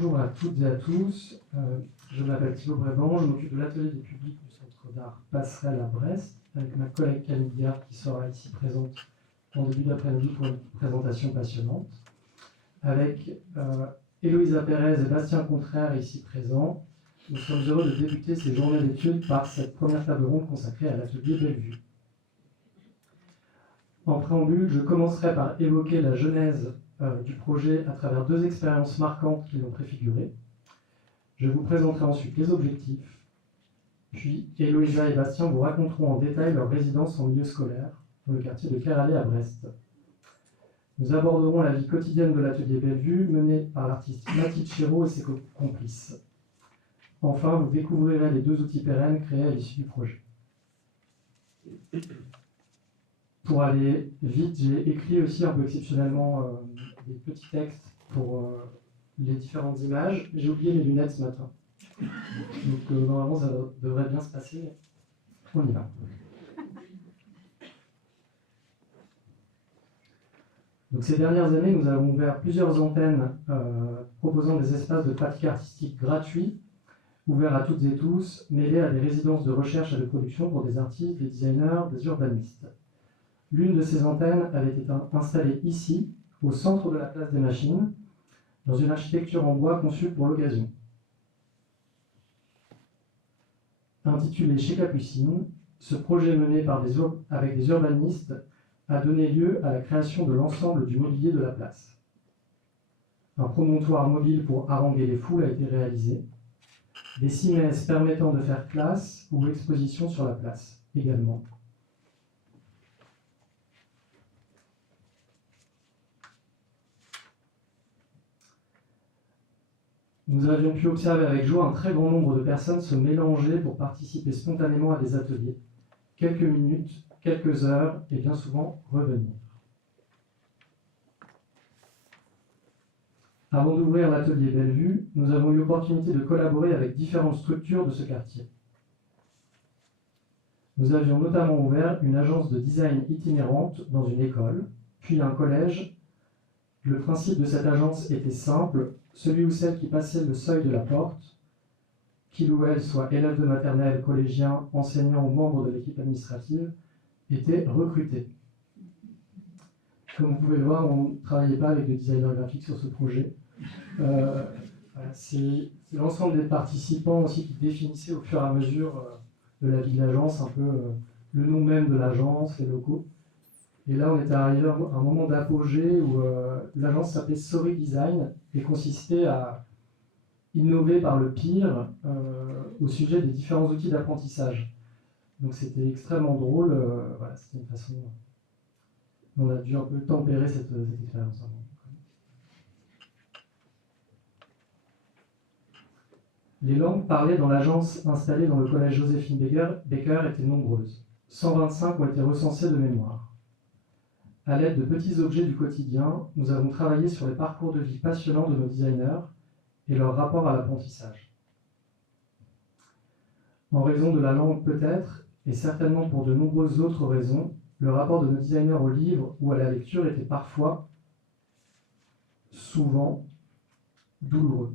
bonjour à toutes et à tous. Je m'appelle Thibaut Bréban, je m'occupe de l'atelier des publics du Centre d'art Passerelle à Brest, avec ma collègue Camille Diard qui sera ici présente en début d'après-midi pour une présentation passionnante. Avec Héloïsa Pérez et Bastien Contraire ici présents, nous sommes heureux de débuter ces journées d'études par cette première table ronde consacrée à l'atelier Bellevue. En préambule, je commencerai par évoquer la genèse du projet à travers deux expériences marquantes qui l'ont préfiguré. Je vous présenterai ensuite les objectifs, puis Héloïsa et Bastien vous raconteront en détail leur résidence en milieu scolaire dans le quartier de Keralé à Brest. Nous aborderons la vie quotidienne de l'atelier Bellevue menée par l'artiste Mathilde Chéreau et ses complices. Enfin, vous découvrirez les deux outils pérennes créés à l'issue du projet. Pour aller vite, j'ai écrit aussi un peu exceptionnellement des petits textes pour les différentes images. J'ai oublié mes lunettes ce matin. Donc normalement ça devrait bien se passer. On y va. Donc, ces dernières années, nous avons ouvert plusieurs antennes proposant des espaces de pratique artistique gratuits, ouverts à toutes et tous, mêlés à des résidences de recherche et de production pour des artistes, des designers, des urbanistes. L'une de ces antennes avait été installée ici, au centre de la place des Machines, dans une architecture en bois conçue pour l'occasion. Intitulé Chez Capucine, ce projet mené avec des urbanistes a donné lieu à la création de l'ensemble du mobilier de la place. Un promontoire mobile pour haranguer les foules a été réalisé. Des cimaises permettant de faire classe ou exposition sur la place également. Nous avions pu observer avec joie un très grand nombre de personnes se mélanger pour participer spontanément à des ateliers. Quelques minutes, quelques heures et bien souvent revenir. Avant d'ouvrir l'atelier Bellevue, nous avons eu l'opportunité de collaborer avec différentes structures de ce quartier. Nous avions notamment ouvert une agence de design itinérante dans une école, puis un collège. Le principe de cette agence était simple, celui ou celle qui passait le seuil de la porte, qu'il ou elle soit élève de maternelle, collégien, enseignant ou membre de l'équipe administrative, était recruté. Comme vous pouvez le voir, on ne travaillait pas avec des designers graphiques sur ce projet. C'est l'ensemble des participants aussi qui définissaient au fur et à mesure de la vie de l'agence un peu le nom même de l'agence, les locaux. Et là, on était arrivé à un moment d'apogée où l'agence s'appelait Sorry Design et consistait à innover par le pire au sujet des différents outils d'apprentissage. Donc c'était extrêmement drôle, voilà, c'était une façon... On a dû un peu tempérer cette expérience. Les langues parlées dans l'agence installée dans le collège Joséphine Baker étaient nombreuses. 125 ont été recensées de mémoire. À l'aide de petits objets du quotidien, nous avons travaillé sur les parcours de vie passionnants de nos designers et leur rapport à l'apprentissage. En raison de la langue peut-être, et certainement pour de nombreuses autres raisons, le rapport de nos designers au livre ou à la lecture était parfois, souvent, douloureux.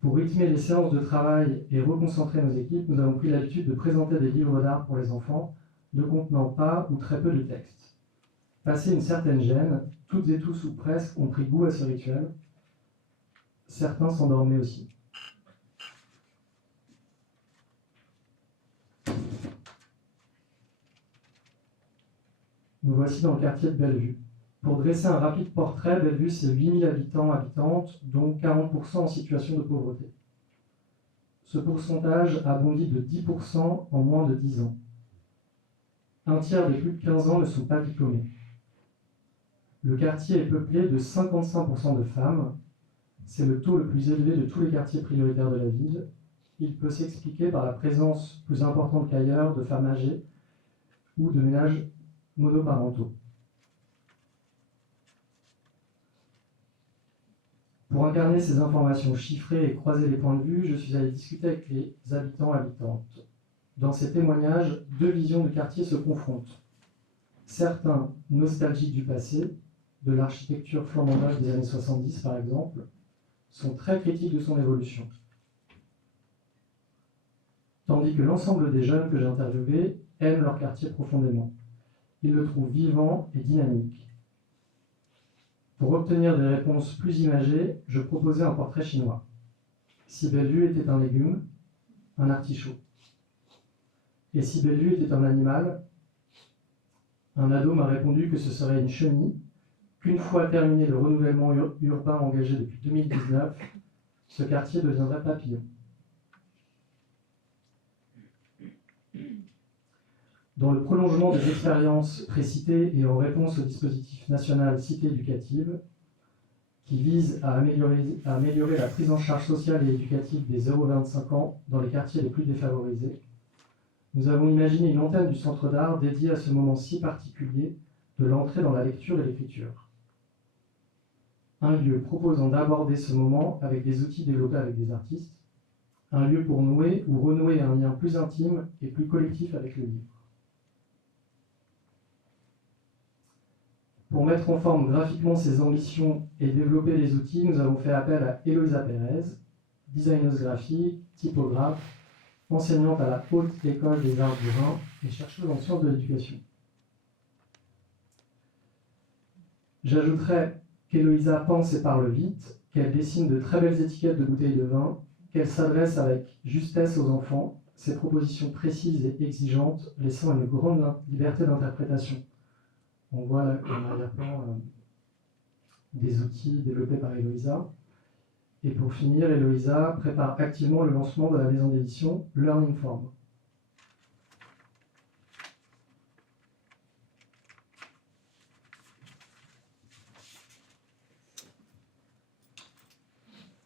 Pour rythmer les séances de travail et reconcentrer nos équipes, nous avons pris l'habitude de présenter des livres d'art pour les enfants, ne contenant pas ou très peu de texte. Passé une certaine gêne, toutes et tous ou presque ont pris goût à ce rituel. Certains s'endormaient aussi. Nous voici dans le quartier de Bellevue. Pour dresser un rapide portrait, Bellevue, c'est 8000 habitants, habitantes, dont 40% en situation de pauvreté. Ce pourcentage a bondi de 10% en moins de 10 ans. Un tiers des plus de 15 ans ne sont pas diplômés. Le quartier est peuplé de 55% de femmes. C'est le taux le plus élevé de tous les quartiers prioritaires de la ville. Il peut s'expliquer par la présence plus importante qu'ailleurs de femmes âgées ou de ménages monoparentaux. Pour incarner ces informations chiffrées et croiser les points de vue, je suis allé discuter avec les habitants et habitantes. Dans ces témoignages, deux visions du quartier se confrontent. Certains nostalgiques du passé, de l'architecture flambant neuve des années 70 par exemple, sont très critiques de son évolution. Tandis que l'ensemble des jeunes que j'ai interviewés aiment leur quartier profondément. Ils le trouvent vivant et dynamique. Pour obtenir des réponses plus imagées, je proposais un portrait chinois. Si Bellevue était un légume, un artichaut. Et si Bellevue était un animal, un ado m'a répondu que ce serait une chenille, qu'une fois terminé le renouvellement urbain engagé depuis 2019, ce quartier deviendrait papillon. Dans le prolongement des expériences précitées et en réponse au dispositif national Cité éducative, qui vise à améliorer la prise en charge sociale et éducative des 0-25 ans dans les quartiers les plus défavorisés, nous avons imaginé une antenne du centre d'art dédiée à ce moment si particulier de l'entrée dans la lecture et l'écriture. Un lieu proposant d'aborder ce moment avec des outils développés avec des artistes, un lieu pour nouer ou renouer un lien plus intime et plus collectif avec le livre. Pour mettre en forme graphiquement ces ambitions et développer les outils, nous avons fait appel à Eloïsa Pérez, designeuse graphique, typographe, enseignante à la Haute École des Arts du Rhin et chercheuse en sciences de l'éducation. J'ajouterais qu'Eloïsa pense et parle vite, qu'elle dessine de très belles étiquettes de bouteilles de vin, qu'elle s'adresse avec justesse aux enfants, ses propositions précises et exigeantes, laissant une grande liberté d'interprétation. On voit là, en arrière-plan des outils développés par Eloïsa. Et pour finir, Eloïsa prépare activement le lancement de la maison d'édition Learning Form.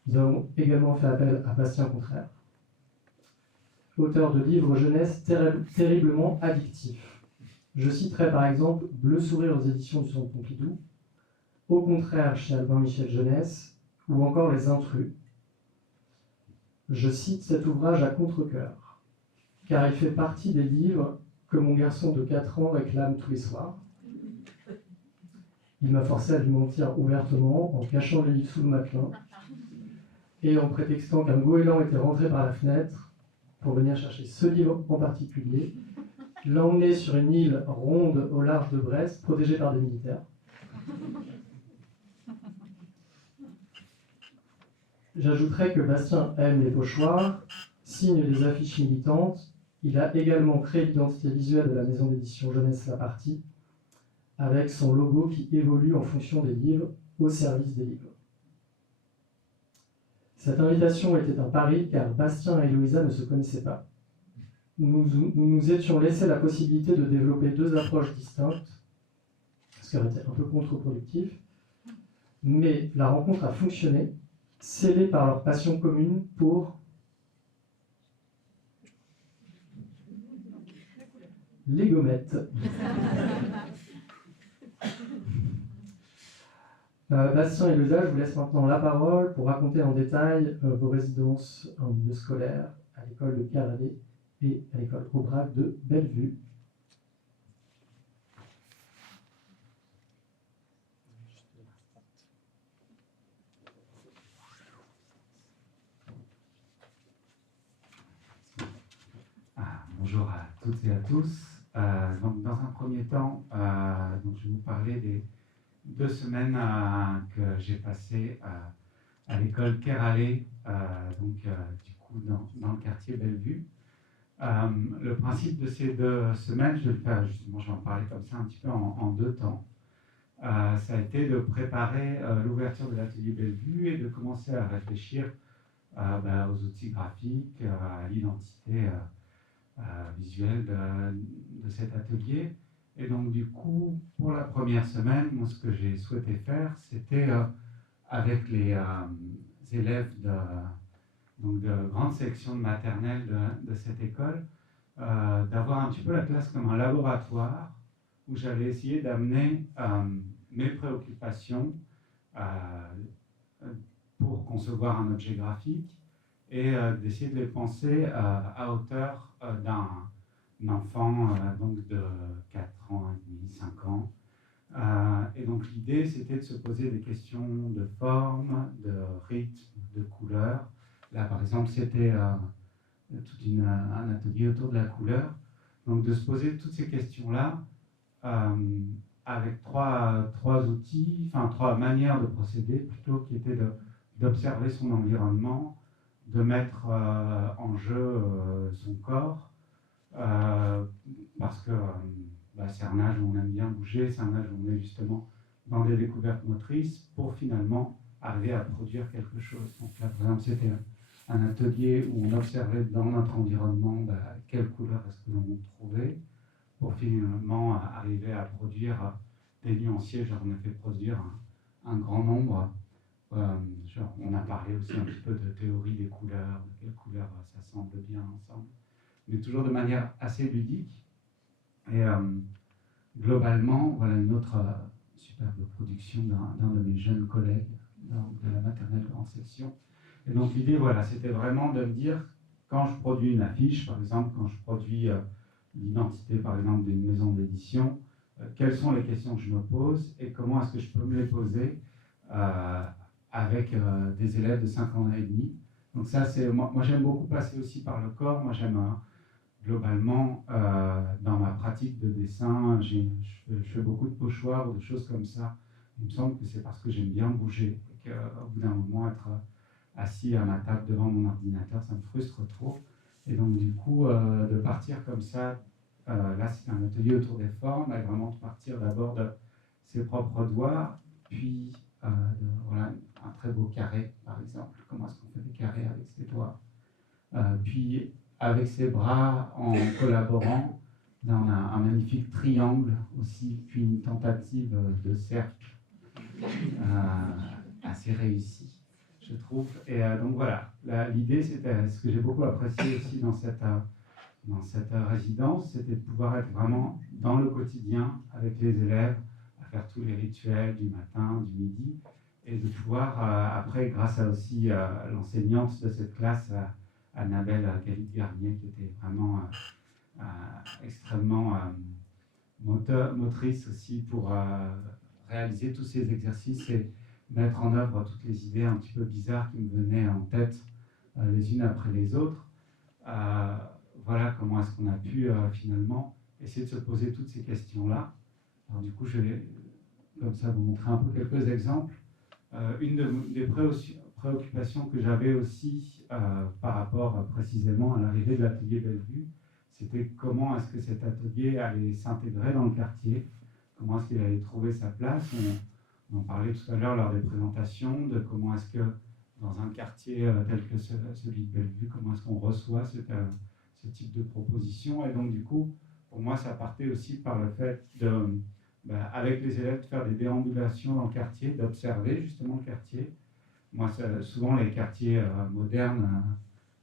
Nous avons également fait appel à Bastien Contraire, auteur de livres jeunesse terriblement addictifs. Je citerai par exemple Bleu Sourire aux éditions du Centre Pompidou, Au contraire chez Albin Michel Jeunesse, ou encore Les Intrus. Je cite cet ouvrage à contre-cœur, car il fait partie des livres que mon garçon de 4 ans réclame tous les soirs. Il m'a forcé à lui mentir ouvertement en cachant le livre sous le matelas et en prétextant qu'un goéland était rentré par la fenêtre pour venir chercher ce livre en particulier, l'emmener sur une île ronde au large de Brest, protégée par des militaires. J'ajouterais que Bastien aime les pochoirs, signe des affiches militantes. Il a également créé l'identité visuelle de la maison d'édition Jeunesse La Partie, avec son logo qui évolue en fonction des livres, au service des livres. Cette invitation était un pari car Bastien et Eloïsa ne se connaissaient pas. Nous nous étions laissé la possibilité de développer deux approches distinctes, ce qui aurait été un peu contre-productif, mais la rencontre a fonctionné, scellée par leur passion commune pour les gommettes. Bastien et Eloïsa, je vous laisse maintenant la parole pour raconter en détail vos résidences en milieu scolaire à l'école de Caralet et à l'école Aubrac de Bellevue. Bonjour à toutes et à tous. Donc dans un premier temps, donc je vais vous parler des 2 semaines que j'ai passées à l'école Keralet, du coup dans le quartier Bellevue. Le principe de ces 2 semaines, je vais le faire justement, je vais en parler comme ça un petit peu en 2 temps. Ça a été de préparer l'ouverture de l'atelier Bellevue et de commencer à réfléchir aux outils graphiques, à l'identité visuelle de cet atelier. Et donc du coup, pour la première semaine, moi ce que j'ai souhaité faire, c'était avec les élèves de grande section de maternelle de cette école, d'avoir un petit peu la classe comme un laboratoire où j'allais essayer d'amener mes préoccupations pour concevoir un objet graphique et d'essayer de les penser à hauteur d'un enfant donc de 4 ans et demi, 5 ans, Et donc l'idée, c'était de se poser des questions de forme, de rythme, de couleur. Là, par exemple, c'était un atelier autour de la couleur. Donc de se poser toutes ces questions-là avec trois outils, enfin trois manières de procéder, plutôt qui étaient d'observer son environnement, de mettre en jeu son corps, parce que c'est un âge où on aime bien bouger, c'est un âge où on est justement dans des découvertes motrices pour finalement arriver à produire quelque chose. Donc là, par exemple, c'était un atelier où on observait dans notre environnement quelle couleur est-ce que l'on trouvait pour finalement arriver à produire des nuanciers. Genre, on a fait produire un grand nombre. Genre, on a parlé aussi un petit peu de théorie des couleurs, de quelles couleurs s'assemblent bien ensemble, mais toujours de manière assez ludique. Et globalement, voilà une autre superbe production d'un de mes jeunes collègues de la maternelle grande section. Et donc l'idée, voilà, c'était vraiment de me dire, quand je produis une affiche, par exemple, quand je produis l'identité, par exemple, d'une maison d'édition, quelles sont les questions que je me pose et comment est-ce que je peux me les poser avec des élèves de 5 ans et demi. Donc ça, c'est moi j'aime beaucoup passer aussi par le corps. Moi, j'aime globalement, dans ma pratique de dessin, je fais beaucoup de pochoirs ou de choses comme ça. Il me semble que c'est parce que j'aime bien bouger et qu'au bout d'un moment, être assis à ma table devant mon ordinateur, ça me frustre trop. Et donc, du coup, de partir comme ça, là, c'est un atelier autour des formes, et vraiment de partir d'abord de ses propres doigts, puis voilà, un très beau carré, par exemple. Comment est-ce qu'on fait des carrés avec ses doigts, puis avec ses bras en collaborant. Là, on a un magnifique triangle aussi, puis une tentative de cercle assez réussie, je trouve. Et donc voilà, l'idée, c'était ce que j'ai beaucoup apprécié aussi dans cette résidence, c'était de pouvoir être vraiment dans le quotidien avec les élèves, à faire tous les rituels du matin, du midi, et de pouvoir, après, grâce à aussi l'enseignante de cette classe, Annabelle Galit-Garnier, qui était vraiment extrêmement motrice aussi pour réaliser tous ces exercices et mettre en œuvre toutes les idées un petit peu bizarres qui me venaient en tête les unes après les autres. Voilà comment est-ce qu'on a pu finalement essayer de se poser toutes ces questions-là. Alors du coup, je vais comme ça vous montrer un peu quelques exemples. Une des préoccupations que j'avais aussi par rapport précisément à l'arrivée de l'atelier Bellevue, c'était comment est-ce que cet atelier allait s'intégrer dans le quartier, comment est-ce qu'il allait trouver sa place. On en parlait tout à l'heure lors des présentations, de comment est-ce que dans un quartier tel que celui de Bellevue, comment est-ce qu'on reçoit ce type de proposition. Et donc du coup, pour moi, ça partait aussi par le fait de... avec les élèves, de faire des déambulations dans le quartier, d'observer justement le quartier. Moi, souvent, les quartiers modernes,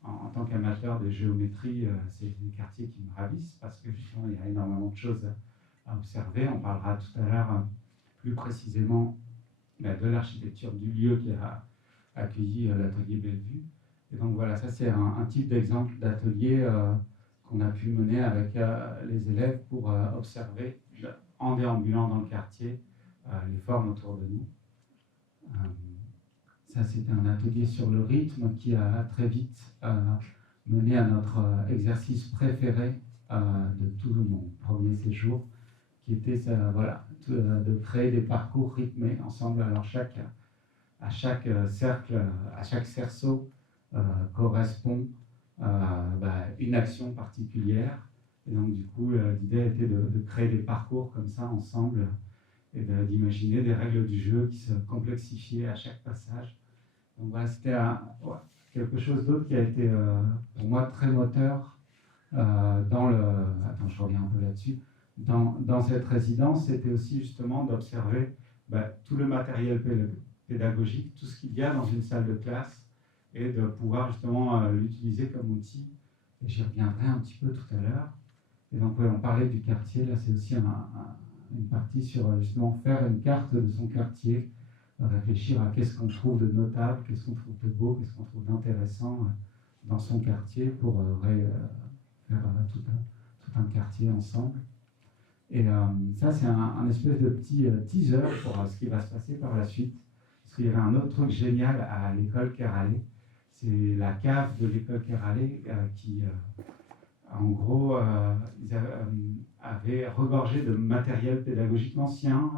en tant qu'amateur de géométrie, c'est des quartiers qui me ravissent parce que justement, il y a énormément de choses à observer. On parlera tout à l'heure plus précisément de l'architecture du lieu qui a accueilli l'atelier Bellevue. Et donc voilà, ça c'est un type d'exemple d'atelier qu'on a pu mener avec les élèves pour observer en déambulant dans le quartier les formes autour de nous. Ça, c'était un atelier sur le rythme qui a très vite mené à notre exercice préféré de tout mon premier séjour, qui était de créer des parcours rythmés ensemble. Alors à chaque cercle, à chaque cerceau correspond une action particulière. Et donc, du coup, l'idée était de créer des parcours comme ça ensemble et d'imaginer des règles du jeu qui se complexifiaient à chaque passage. Donc voilà, c'était quelque chose d'autre qui a été pour moi très moteur dans le... Attends, je reviens un peu là-dessus. Dans cette résidence, c'était aussi justement d'observer tout le matériel pédagogique, tout ce qu'il y a dans une salle de classe, et de pouvoir justement l'utiliser comme outil. Et j'y reviendrai un petit peu tout à l'heure. Et donc, on parlait du quartier, là c'est aussi une partie sur justement faire une carte de son quartier, réfléchir à qu'est-ce qu'on trouve de notable, qu'est-ce qu'on trouve de beau, qu'est-ce qu'on trouve d'intéressant dans son quartier pour faire tout un quartier ensemble. Et ça, c'est un espèce de petit teaser pour ce qui va se passer par la suite. Parce qu'il y avait un autre truc génial à l'école Keralé. C'est la cave de l'école Keralé qui, en gros, ils avaient regorgé de matériel pédagogique ancien.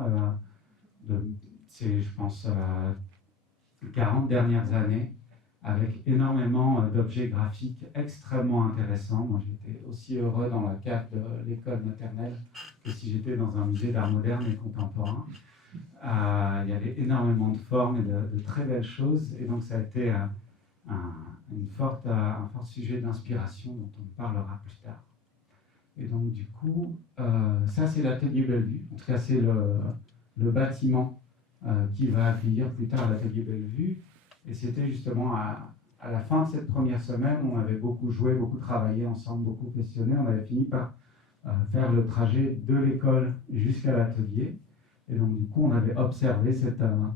C'est, je pense, 40 dernières années, avec énormément d'objets graphiques extrêmement intéressants. Moi, j'étais aussi heureux dans la cave de l'école maternelle que si j'étais dans un musée d'art moderne et contemporain. Il y avait énormément de formes et de très belles choses, et donc ça a été un fort sujet d'inspiration dont on parlera plus tard. Et donc du coup, ça c'est l'atelier Bellevue. En tout cas, c'est le bâtiment qui va accueillir plus tard l'atelier Bellevue. Et c'était justement à la fin de cette première semaine, on avait beaucoup joué, beaucoup travaillé ensemble, beaucoup questionné. On avait fini par faire le trajet de l'école jusqu'à l'atelier. Et donc du coup, on avait observé cet endroit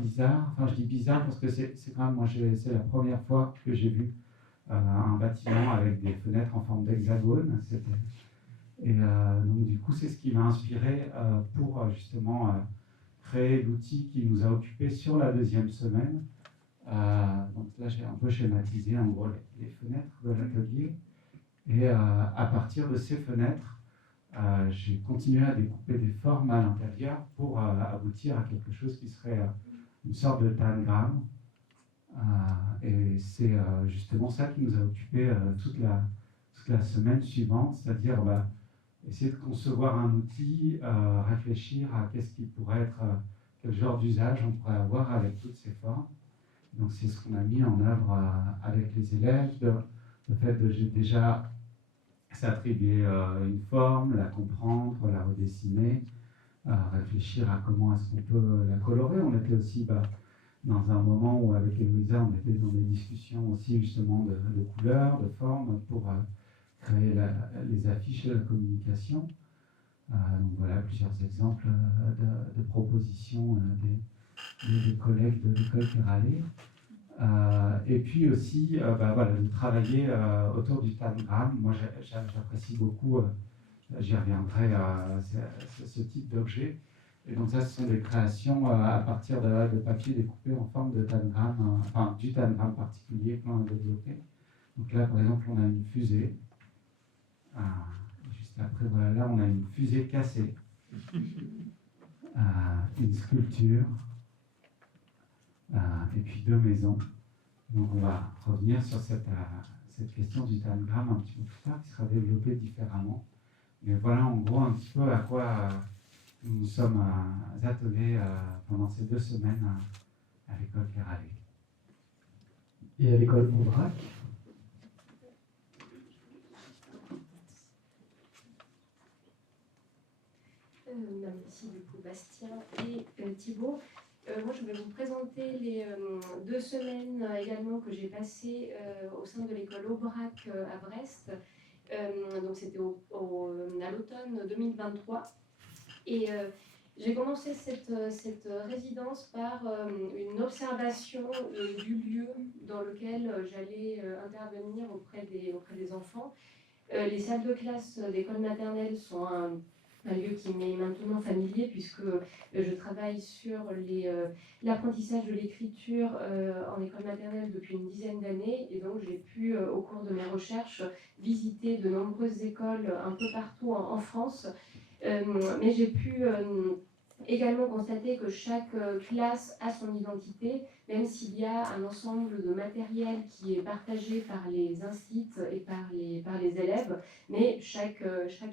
bizarre. Enfin, je dis bizarre parce que c'est quand même, moi, c'est la première fois que j'ai vu un bâtiment avec des fenêtres en forme d'hexagone. Et donc du coup, c'est ce qui m'a inspiré pour justement créer l'outil qui nous a occupés sur la deuxième semaine. Donc là, j'ai un peu schématisé en gros les fenêtres de l'atelier. Et à partir de ces fenêtres, j'ai continué à découper des formes à l'intérieur pour aboutir à quelque chose qui serait une sorte de tangram. Et c'est justement ça qui nous a occupé toute la semaine suivante, c'est-à-dire essayer de concevoir un outil, réfléchir à qu'est-ce qui pourrait être, quel genre d'usage on pourrait avoir avec toutes ces formes. Donc c'est ce qu'on a mis en œuvre avec les élèves, le fait de déjà s'attribuer une forme, la comprendre, la redessiner, réfléchir à comment est-ce qu'on peut la colorer. On était aussi dans un moment où avec Eloïsa, on était dans des discussions aussi justement de couleurs, de formes pour créer les affiches et la communication. Donc voilà plusieurs exemples de propositions des collègues de l'école Keralé. Et puis aussi voilà, de travailler autour du tangram. Moi j'apprécie beaucoup, j'y reviendrai, ce type d'objet. Et donc ça, ce sont des créations à partir de papier découpé en forme de tangram, enfin du tangram particulier qu'on a développé. Donc là par exemple on a une fusée. Juste après, voilà, là on a une fusée cassée, une sculpture, et puis deux maisons. Donc on va revenir sur cette question du tangram un petit peu plus tard, qui sera développée différemment. Mais voilà en gros un petit peu à quoi nous nous sommes attelés pendant ces 2 semaines à l'école Keralé. Et à l'école Aubrac. Merci du coup Bastien et Thibaut. Moi je vais vous présenter les 2 semaines également que j'ai passées au sein de l'école Aubrac à Brest. Donc c'était à l'automne 2023. Et j'ai commencé cette résidence par une observation du lieu dans lequel j'allais intervenir auprès des enfants. Les salles de classe d'école maternelle sont un lieu qui m'est maintenant familier puisque je travaille sur l'apprentissage de l'écriture en école maternelle depuis une dizaine d'années et donc j'ai pu au cours de mes recherches visiter de nombreuses écoles un peu partout en France, mais j'ai pu également constater que chaque classe a son identité, même s'il y a un ensemble de matériel qui est partagé par les instituts et par les élèves, mais chaque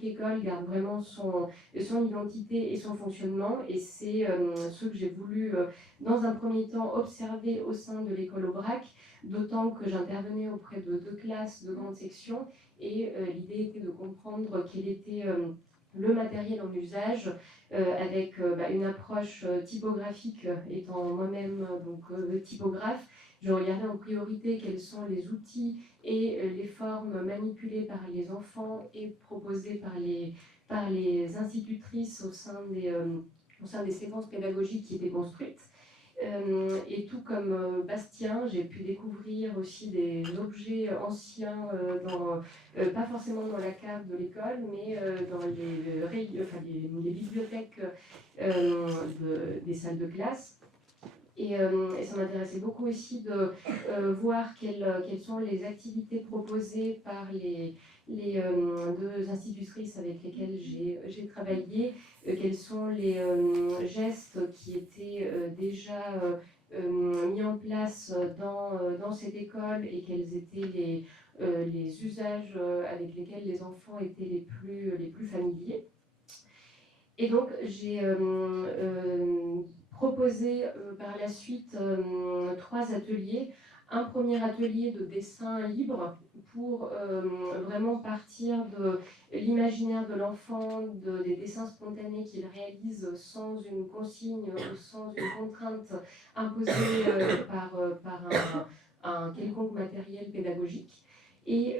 école garde vraiment son identité et son fonctionnement, et c'est ce que j'ai voulu dans un premier temps observer au sein de l'école Aubrac, d'autant que j'intervenais auprès de 2 classes de grande section, et l'idée était de comprendre quel était le matériel en usage, avec une approche typographique, étant moi-même typographe. Je regardais en priorité quels sont les outils et les formes manipulées par les enfants et proposées par les institutrices au sein des séquences pédagogiques qui étaient construites. et tout comme Bastien, j'ai pu découvrir aussi des objets anciens, pas forcément dans la cave de l'école, mais dans les bibliothèques des salles de classe. Et ça m'intéressait beaucoup aussi de voir quelles sont les activités proposées par les deux institutrices avec lesquelles j'ai travaillé, quels sont les gestes qui étaient déjà mis en place dans cette école et quels étaient les usages avec lesquels les enfants étaient les plus familiers. Et donc, j'ai proposé par la suite 3 ateliers. Un premier atelier de dessin libre pour vraiment partir de l'imaginaire de l'enfant, des dessins spontanés qu'il réalise sans une consigne ou sans une contrainte imposée par un quelconque matériel pédagogique. Et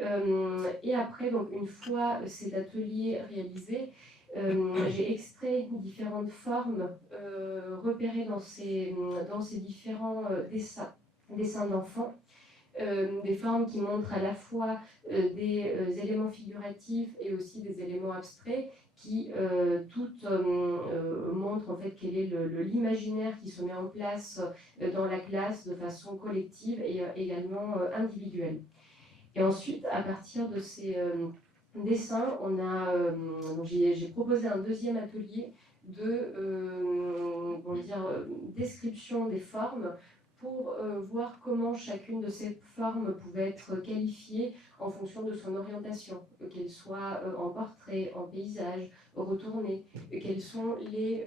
après, donc, une fois cet atelier réalisé, j'ai extrait différentes formes repérées dans ces différents dessins d'enfants, des formes qui montrent à la fois des éléments figuratifs et aussi des éléments abstraits qui toutes montrent en fait quel est l'imaginaire qui se met en place dans la classe de façon collective et également individuelle. Et ensuite, à partir de ces dessins, j'ai proposé un deuxième atelier de description des formes pour voir comment chacune de ces formes pouvait être qualifiée en fonction de son orientation, qu'elle soit en portrait, en paysage, retourné, quels sont les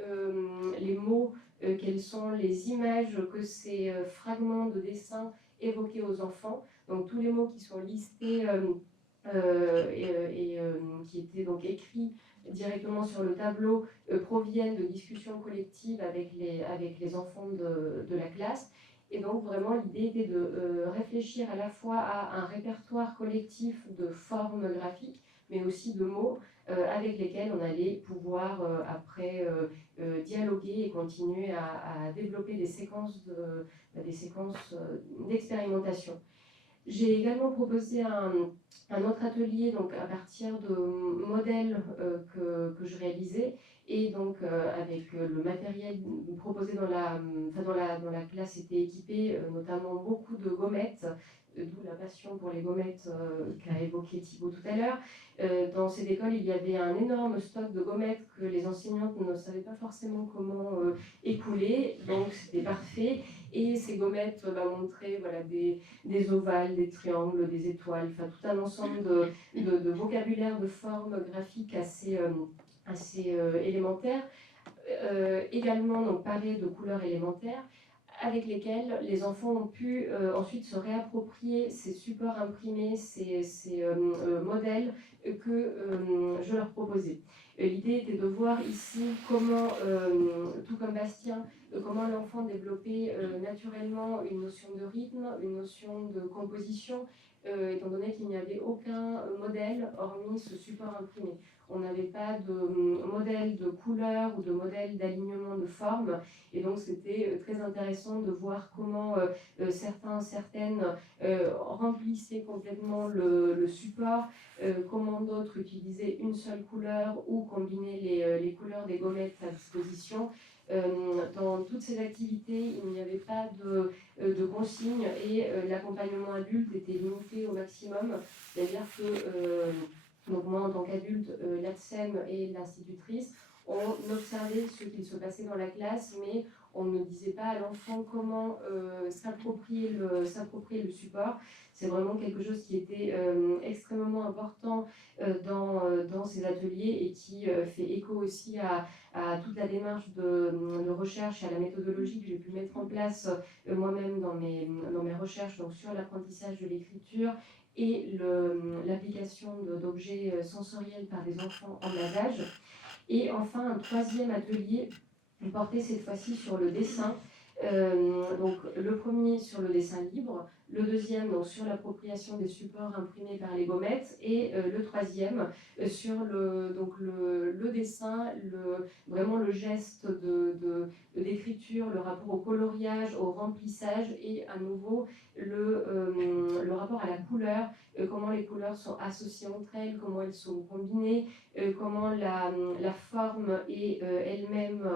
mots, quelles sont les images que ces fragments de dessin évoquaient aux enfants. Donc tous les mots qui sont listés qui étaient donc écrits directement sur le tableau proviennent de discussions collectives avec les enfants de la classe. Et donc vraiment l'idée était de réfléchir à la fois à un répertoire collectif de formes graphiques, mais aussi de mots avec lesquels on allait pouvoir après dialoguer et continuer à développer des séquences d'expérimentation. J'ai également proposé un autre atelier donc à partir de modèles que je réalisais et donc avec le matériel proposé dans la classe était équipé notamment beaucoup de gommettes, d'où la passion pour les gommettes qu'a évoqué Thibaut tout à l'heure. Dans cette école, il y avait un énorme stock de gommettes que les enseignantes ne savaient pas forcément comment écouler, donc c'était parfait. Et ces gommettes montraient des ovales, des triangles, des étoiles, enfin tout un ensemble de vocabulaire, de formes graphiques assez élémentaires, également donc parées de couleurs élémentaires, avec lesquelles les enfants ont pu ensuite se réapproprier ces supports imprimés, ces modèles que je leur proposais. L'idée était de voir ici comment, tout comme Bastien, comment l'enfant développait naturellement une notion de rythme, une notion de composition, étant donné qu'il n'y avait aucun modèle hormis ce support imprimé. On n'avait pas de modèle de couleur ou de modèle d'alignement de forme, et donc c'était très intéressant de voir comment certaines remplissaient complètement le support, comment d'autres utilisaient une seule couleur ou combinaient les couleurs des gommettes à disposition. Dans toutes ces activités, il n'y avait pas de consignes et l'accompagnement adulte était limité au maximum, c'est-à-dire que donc moi en tant qu'adulte, l'ATSEM et l'institutrice, on observait ce qu'il se passait dans la classe, mais on ne disait pas à l'enfant comment s'approprier le support. C'est vraiment quelque chose qui était extrêmement important dans ces ateliers et qui fait écho aussi à toute la démarche de recherche et à la méthodologie que j'ai pu mettre en place moi-même dans mes recherches donc sur l'apprentissage de l'écriture et l'application d'objets sensoriels par des enfants en bas âge. Et enfin, un troisième atelier porté cette fois-ci sur le dessin, Donc le premier sur le dessin libre, le deuxième donc, sur l'appropriation des supports imprimés par les gommettes et le troisième sur le dessin, vraiment le geste d'écriture, le rapport au coloriage, au remplissage et à nouveau le rapport à la couleur, comment les couleurs sont associées entre elles, comment elles sont combinées, comment la forme est elle-même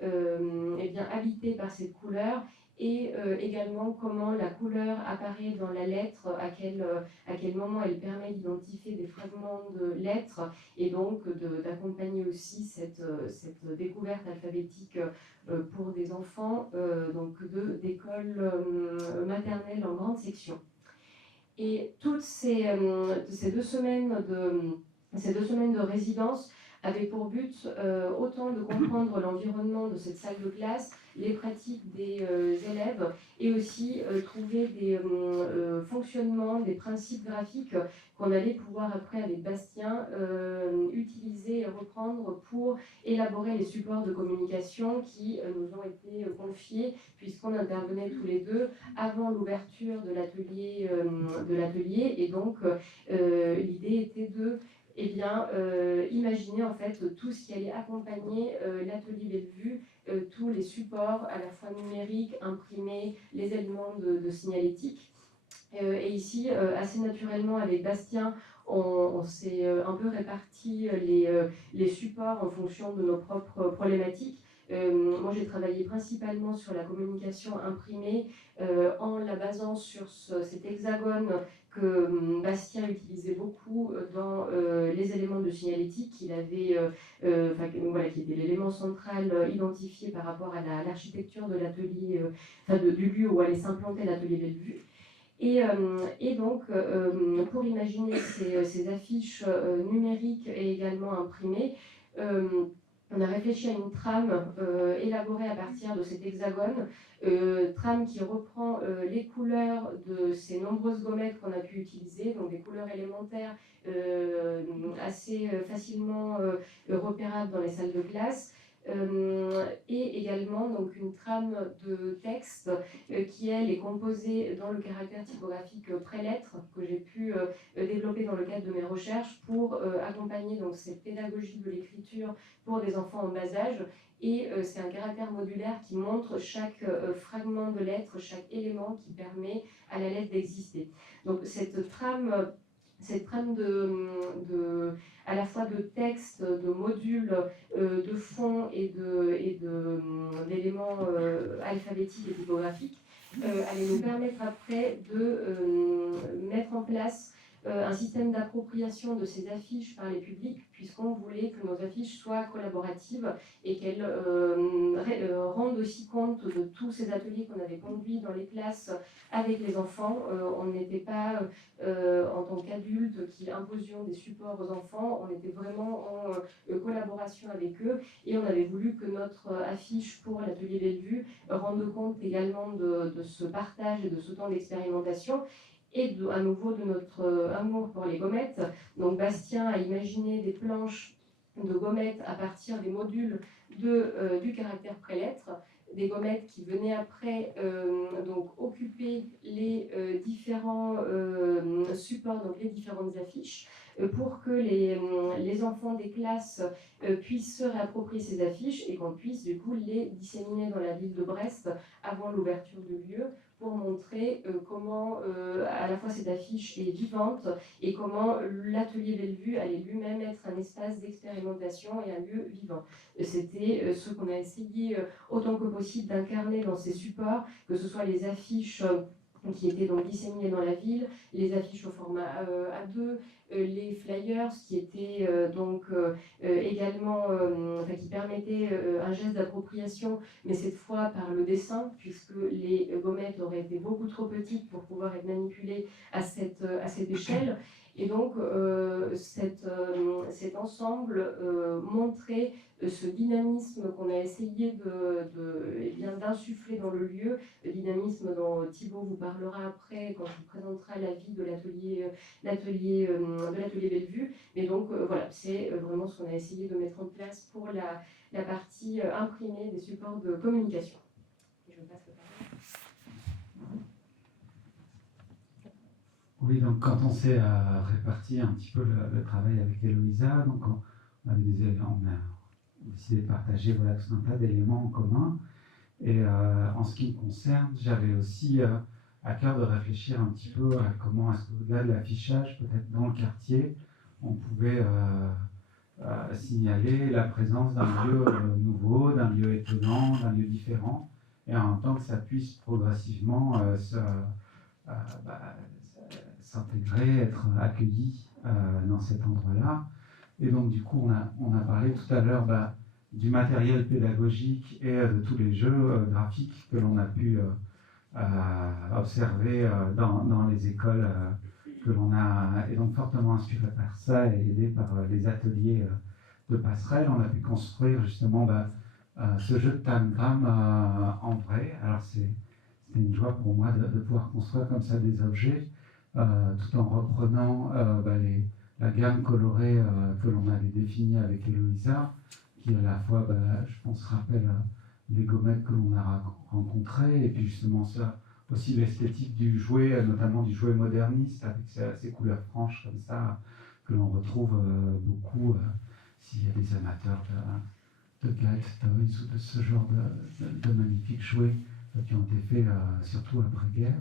est bien habitée par cette couleur et également comment la couleur apparaît dans la lettre, à quel moment elle permet d'identifier des fragments de lettres et donc d'accompagner aussi cette découverte alphabétique pour des enfants d'école maternelle en grande section. Et toutes ces 2 semaines de résidence avaient pour but autant de comprendre l'environnement de cette salle de classe, les pratiques des élèves et aussi trouver des fonctionnements, des principes graphiques qu'on allait pouvoir après avec Bastien utiliser et reprendre pour élaborer les supports de communication qui nous ont été confiés puisqu'on intervenait tous les deux avant l'ouverture de l'atelier et donc l'idée était de imaginer en fait tout ce qui allait accompagner l'atelier Bellevue, tous les supports à la fois numériques, imprimés, les éléments de signalétique. Et ici, assez naturellement avec Bastien, on s'est un peu réparti les supports en fonction de nos propres problématiques. Moi, j'ai travaillé principalement sur la communication imprimée en la basant sur cet hexagone que Bastien utilisait beaucoup dans les éléments de signalétique qu'il avait, qui était l'élément central identifié par rapport à l'architecture de l'atelier, du lieu où allait s'implanter l'atelier Bellevue. Et donc, pour imaginer ces affiches numériques et également imprimées, on a réfléchi à une trame élaborée à partir de cet hexagone, trame qui reprend les couleurs de ces nombreuses gommettes qu'on a pu utiliser, donc des couleurs élémentaires assez facilement repérables dans les salles de classe. Et également donc une trame de texte qui elle est composée dans le caractère typographique pré-lettres que j'ai pu développer dans le cadre de mes recherches pour accompagner donc cette pédagogie de l'écriture pour des enfants en bas âge. Et c'est un caractère modulaire qui montre chaque fragment de lettre, chaque élément qui permet à la lettre d'exister. Donc cette trame à la fois de texte, de modules, de fond et d'éléments alphabétiques et typographiques, allait nous permettre après de mettre en place un système d'appropriation de ces affiches par les publics, puisqu'on voulait que nos affiches soient collaboratives et qu'elles rendent aussi compte de tous ces ateliers qu'on avait conduits dans les classes avec les enfants. On n'était pas en tant qu'adultes qui imposions des supports aux enfants, on était vraiment en collaboration avec eux et on avait voulu que notre affiche pour l'atelier Bellevue rende compte également de ce partage et de ce temps d'expérimentation et à nouveau de notre amour pour les gommettes. Donc Bastien a imaginé des planches de gommettes à partir des modules du caractère pré-lettres, des gommettes qui venaient après donc occuper les différents supports, donc les différentes affiches, pour que les enfants des classes puissent se réapproprier ces affiches et qu'on puisse du coup les disséminer dans la ville de Brest avant l'ouverture du lieu pour montrer comment à la fois cette affiche est vivante et comment l'atelier Bellevue allait lui-même être un espace d'expérimentation et un lieu vivant. C'était ce qu'on a essayé autant que possible d'incarner dans ces supports, que ce soit les affiches qui étaient donc disséminées dans la ville, les affiches au format A2, les flyers qui étaient également, qui permettaient un geste d'appropriation, mais cette fois par le dessin, puisque les gommettes auraient été beaucoup trop petites pour pouvoir être manipulées à cette échelle. Et donc cet ensemble montrait ce dynamisme qu'on a essayé d'insuffler dans le lieu, le dynamisme dont Thibaut vous parlera après quand il présentera la vie de l'atelier Bellevue. Mais donc voilà, c'est vraiment ce qu'on a essayé de mettre en place pour la partie imprimée des supports de communication. Je passe le parole. Oui, donc quand on s'est réparti un petit peu le travail avec Eloïsa, donc on avait on a décidé de partager voilà, tout un tas d'éléments en commun. Et en ce qui me concerne, j'avais aussi à cœur de réfléchir un petit peu à comment est-ce qu'au-delà de l'affichage, peut-être dans le quartier, on pouvait signaler la présence d'un lieu nouveau, d'un lieu étonnant, d'un lieu différent, et en même temps que ça puisse progressivement s'intégrer, être accueilli dans cet endroit-là. Et donc du coup, on a parlé tout à l'heure du matériel pédagogique et de tous les jeux graphiques que l'on a pu observer dans les écoles que l'on a, et donc fortement inspiré par ça et aidé par les ateliers de passerelle. On a pu construire justement ce jeu de tangram en vrai. Alors c'était une joie pour moi de pouvoir construire comme ça des objets tout en reprenant la gamme colorée que l'on avait définie avec Eloïsa, qui à la fois, je pense, rappelle les gommettes que l'on a rencontrées, et puis justement ça, aussi l'esthétique du jouet, notamment du jouet moderniste, avec ces couleurs franches comme ça, que l'on retrouve beaucoup s'il y a des amateurs de Guide Toys ou de ce genre de magnifiques jouets qui ont été faits surtout après-guerre.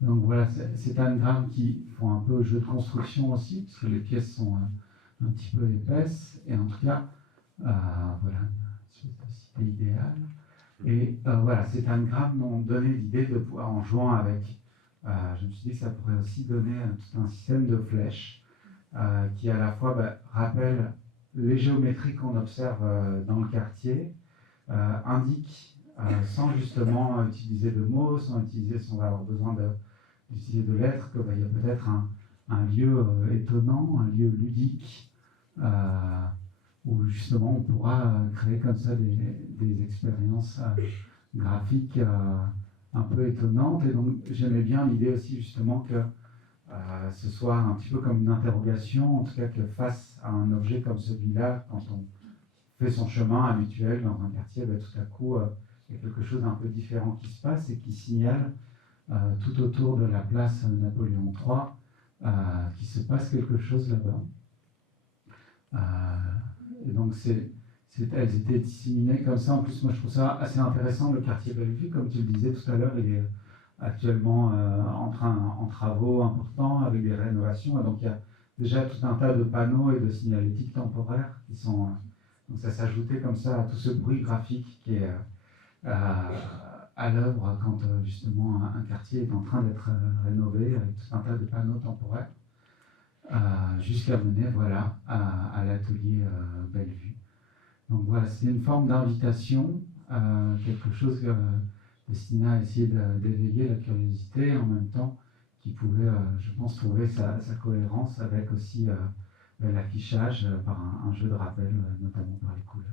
Donc voilà, c'est un gramme qui font un peu jeu de construction aussi, parce que les pièces sont un petit peu épaisses, et en tout cas, voilà, une espèce de cité idéale. Et voilà, ces tangrams m'ont donné l'idée de pouvoir, en jouant avec, je me suis dit que ça pourrait aussi donner tout un système de flèches qui à la fois rappelle les géométries qu'on observe dans le quartier, indique sans justement utiliser de mots, sans avoir besoin d'utiliser de lettres, qu'il y a peut-être un lieu étonnant, un lieu ludique, où justement on pourra créer comme ça des expériences graphiques un peu étonnantes. Et donc j'aimais bien l'idée aussi justement que ce soit un petit peu comme une interrogation, en tout cas que face à un objet comme celui-là, quand on fait son chemin habituel dans un quartier, tout à coup il y a quelque chose d'un peu différent qui se passe et qui signale tout autour de la place Napoléon III qu'il se passe quelque chose là-bas. Et donc elles étaient disséminées comme ça. En plus, moi je trouve ça assez intéressant, le quartier Bellevue, comme tu le disais tout à l'heure, il est actuellement en travaux importants avec des rénovations. Et donc il y a déjà tout un tas de panneaux et de signalétiques temporaires qui sont... donc ça s'ajoutait comme ça à tout ce bruit graphique qui est à l'œuvre quand justement un quartier est en train d'être rénové avec tout un tas de panneaux temporaires. Jusqu'à mener voilà, à l'atelier Bellevue. Donc voilà, c'est une forme d'invitation, quelque chose destiné à essayer d'éveiller la curiosité, et en même temps qui pouvait, je pense, trouver sa cohérence avec aussi l'affichage par un jeu de rappel, notamment par les couleurs.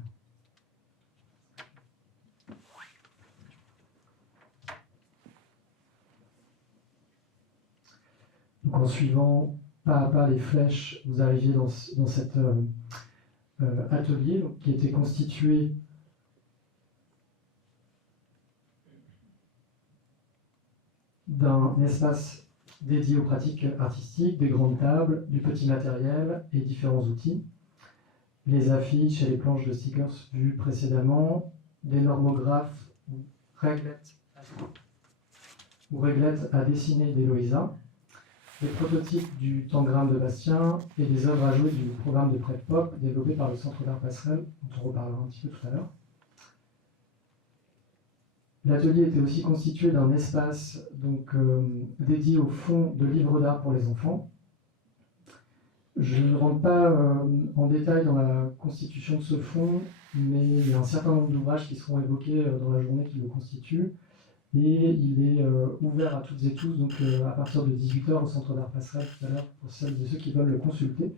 Donc en suivant pas à pas les flèches, vous arriviez dans cet atelier donc, qui était constitué d'un espace dédié aux pratiques artistiques, des grandes tables, du petit matériel et différents outils, les affiches et les planches de stickers vues précédemment, des normographes ou réglettes à dessiner d'Eloïsa, des prototypes du tangram de Bastien et des œuvres à jouer du programme de prep pop développé par le Centre d'art passerelle, dont on reparlera un petit peu tout à l'heure. L'atelier était aussi constitué d'un espace dédié au fonds de livres d'art pour les enfants. Je ne rentre pas en détail dans la constitution de ce fonds, mais il y a un certain nombre d'ouvrages qui seront évoqués dans la journée qui le constituent. Et il est ouvert à toutes et tous, donc à partir de 18h au Centre d'art passerelle tout à l'heure, pour celles et ceux qui veulent le consulter.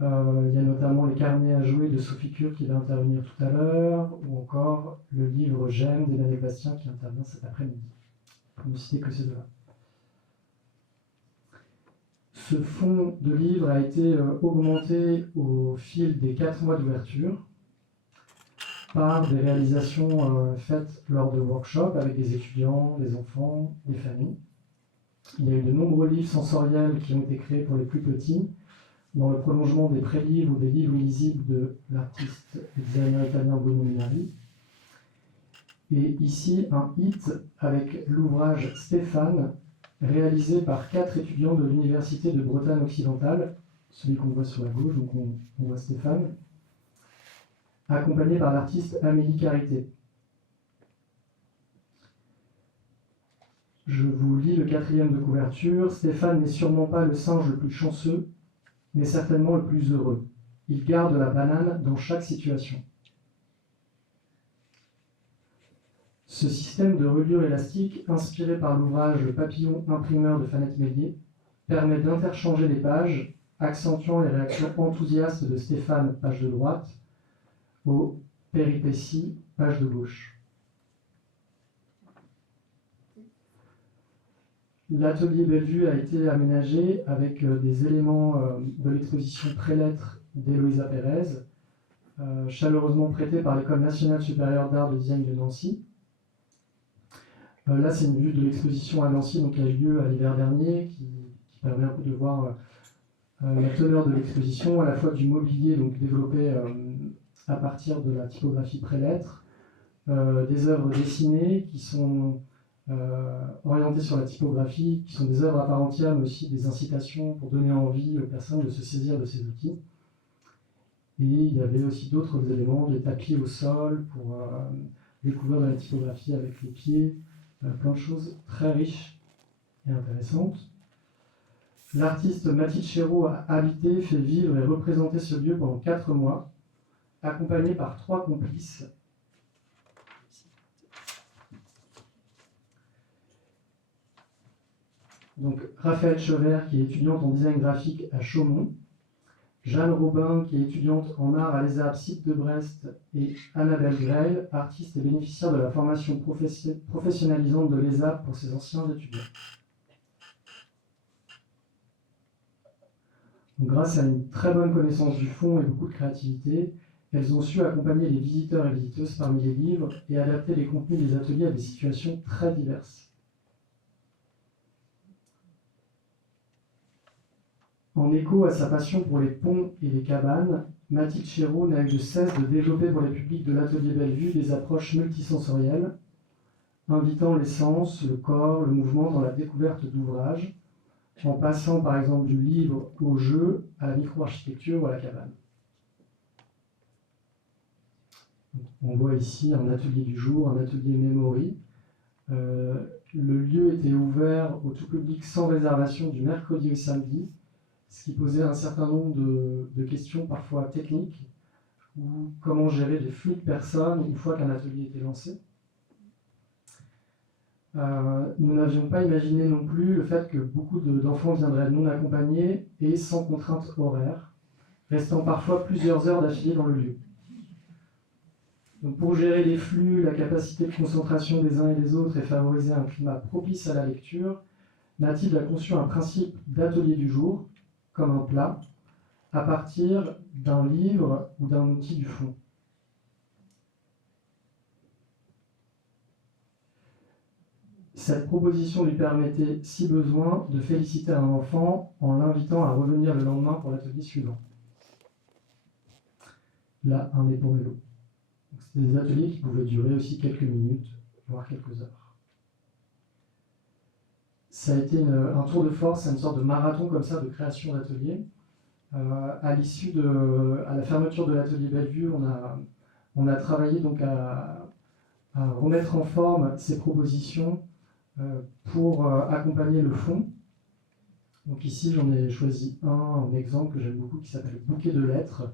Il y a notamment les carnets à jouer de Sophie Cure qui va intervenir tout à l'heure, ou encore le livre J'aime d'Emmanuel Bastien qui intervient cet après-midi, pour ne citer que ces deux-là. Ce fonds de livres a été augmenté au fil des 4 mois d'ouverture. par des réalisations faites lors de workshops avec des étudiants, des enfants, des familles. Il y a eu de nombreux livres sensoriels qui ont été créés pour les plus petits, dans le prolongement des pré-livres ou des livres illisibles de l'artiste et designer italien Bruno Minari. Et ici, un hit avec l'ouvrage Stéphane, réalisé par 4 étudiants de l'Université de Bretagne occidentale, celui qu'on voit sur la gauche, donc on voit Stéphane, accompagné par l'artiste Amélie Carité. Je vous lis le 4e de couverture. Stéphane n'est sûrement pas le singe le plus chanceux, mais certainement le plus heureux. Il garde la banane dans chaque situation. Ce système de reliure élastique, inspiré par l'ouvrage Le papillon imprimeur de Fanette Mélier, permet d'interchanger les pages, accentuant les réactions enthousiastes de Stéphane, page de droite, aux péripéties, page de gauche. L'atelier Bellevue a été aménagé avec des éléments de l'exposition Prélettre d'Héloïsa Pérez, chaleureusement prêtée par l'École nationale supérieure d'art de design de Nancy. Là, c'est une vue de l'exposition à Nancy, donc, qui a eu lieu à l'hiver dernier, qui permet un peu de voir la teneur de l'exposition, à la fois du mobilier donc, développé à partir de la typographie Prélettre, des œuvres dessinées qui sont orientées sur la typographie, qui sont des œuvres à part entière, mais aussi des incitations pour donner envie aux personnes de se saisir de ces outils. Et il y avait aussi d'autres éléments, des tapis au sol pour découvrir de la typographie avec les pieds, plein de choses très riches et intéressantes. L'artiste Mathilde Chéreau a habité, fait vivre et représenté ce lieu pendant 4 mois, accompagné par 3 complices. Donc Raphaël Chevert, qui est étudiante en design graphique à Chaumont, Jeanne Robin, qui est étudiante en art à l'ESAP site de Brest, et Annabelle Greil, artiste et bénéficiaire de la formation professionnalisante de l'ESAP pour ses anciens étudiants. Donc, grâce à une très bonne connaissance du fond et beaucoup de créativité, elles ont su accompagner les visiteurs et visiteuses parmi les livres et adapter les contenus des ateliers à des situations très diverses. En écho à sa passion pour les ponts et les cabanes, Mathilde Chéreau n'a eu de cesse de développer pour les publics de l'atelier Bellevue des approches multisensorielles, invitant les sens, le corps, le mouvement dans la découverte d'ouvrages, en passant par exemple du livre au jeu, à la micro-architecture ou à la cabane. On voit ici un atelier du jour, un atelier memory. Le lieu était ouvert au tout public sans réservation du mercredi au samedi, ce qui posait un certain nombre de questions parfois techniques, ou comment gérer les flux de personnes une fois qu'un atelier était lancé. Nous n'avions pas imaginé non plus le fait que beaucoup d'enfants viendraient non accompagnés et sans contrainte horaire, restant parfois plusieurs heures d'affilée dans le lieu. Donc pour gérer les flux, la capacité de concentration des uns et des autres et favoriser un climat propice à la lecture, Mathilde a conçu un principe d'atelier du jour, comme un plat, à partir d'un livre ou d'un outil du fond. Cette proposition lui permettait, si besoin, de féliciter un enfant en l'invitant à revenir le lendemain pour l'atelier suivant. Là, un éponvélo. C'était des ateliers qui pouvaient durer aussi quelques minutes, voire quelques heures. Ça a été un tour de force, une sorte de marathon comme ça de création d'ateliers. À la fermeture de l'atelier Bellevue, on a travaillé donc à remettre en forme ces propositions pour accompagner le fond. Donc ici, j'en ai choisi un exemple que j'aime beaucoup qui s'appelle Bouquet de lettres.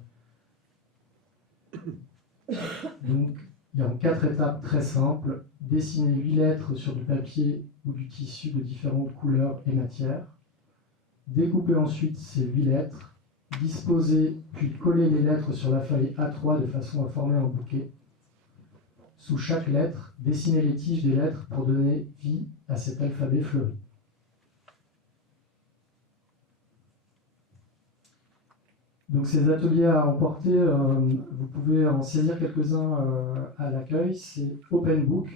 Donc, il y a 4 étapes très simples. Dessiner 8 lettres sur du papier ou du tissu de différentes couleurs et matières. Découper ensuite ces 8 lettres. Disposer puis coller les lettres sur la feuille A3 de façon à former un bouquet. Sous chaque lettre, dessiner les tiges des lettres pour donner vie à cet alphabet fleuri. Donc ces ateliers à emporter, vous pouvez en saisir quelques-uns à l'accueil. C'est open book,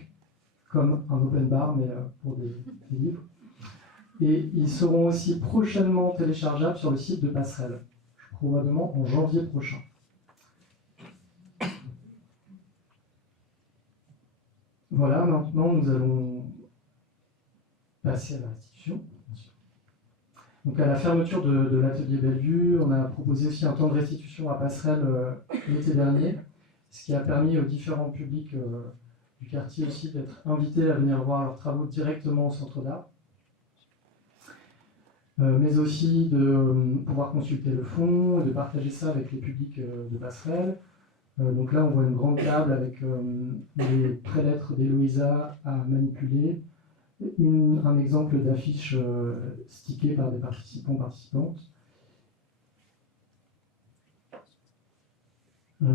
comme un open bar, mais pour des livres. Et ils seront aussi prochainement téléchargeables sur le site de Passerelle, probablement en janvier prochain. Voilà, maintenant nous allons passer à la restitution. Donc à la fermeture de l'atelier Bellevue, on a proposé aussi un temps de restitution à Passerelle l'été dernier, ce qui a permis aux différents publics du quartier aussi d'être invités à venir voir leurs travaux directement au centre d'art, mais aussi de pouvoir consulter le fond et de partager ça avec les publics de Passerelle. Donc là, on voit une grande table avec les pré-lettres d'Héloïsa à manipuler, un exemple d'affiche stickée par des participants-participantes.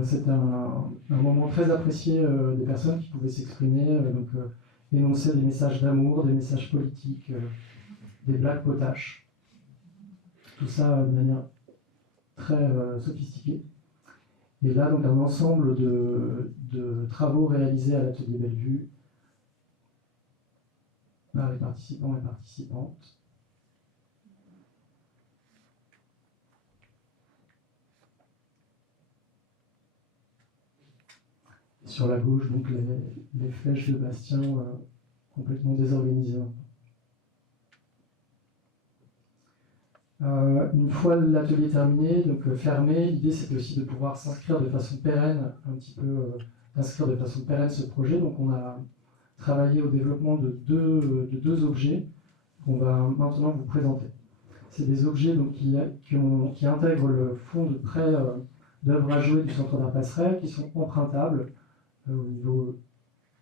C'était un moment très apprécié des personnes qui pouvaient s'exprimer, énoncer des messages d'amour, des messages politiques, des blagues potaches. Tout ça de manière très sophistiquée. Et là, donc, un ensemble de travaux réalisés à l'atelier Bellevue par les participants et participantes. Et sur la gauche, donc, les flèches de Bastien complètement désorganisées. Une fois l'atelier terminé, donc fermé, l'idée c'était aussi de pouvoir s'inscrire de façon pérenne, d'inscrire de façon pérenne ce projet. Donc on a travaillé au développement de deux objets qu'on va maintenant vous présenter. C'est des objets donc, qui intègrent le fonds de prêt d'œuvres à jouer du Centre d'art Passerelle, qui sont empruntables au niveau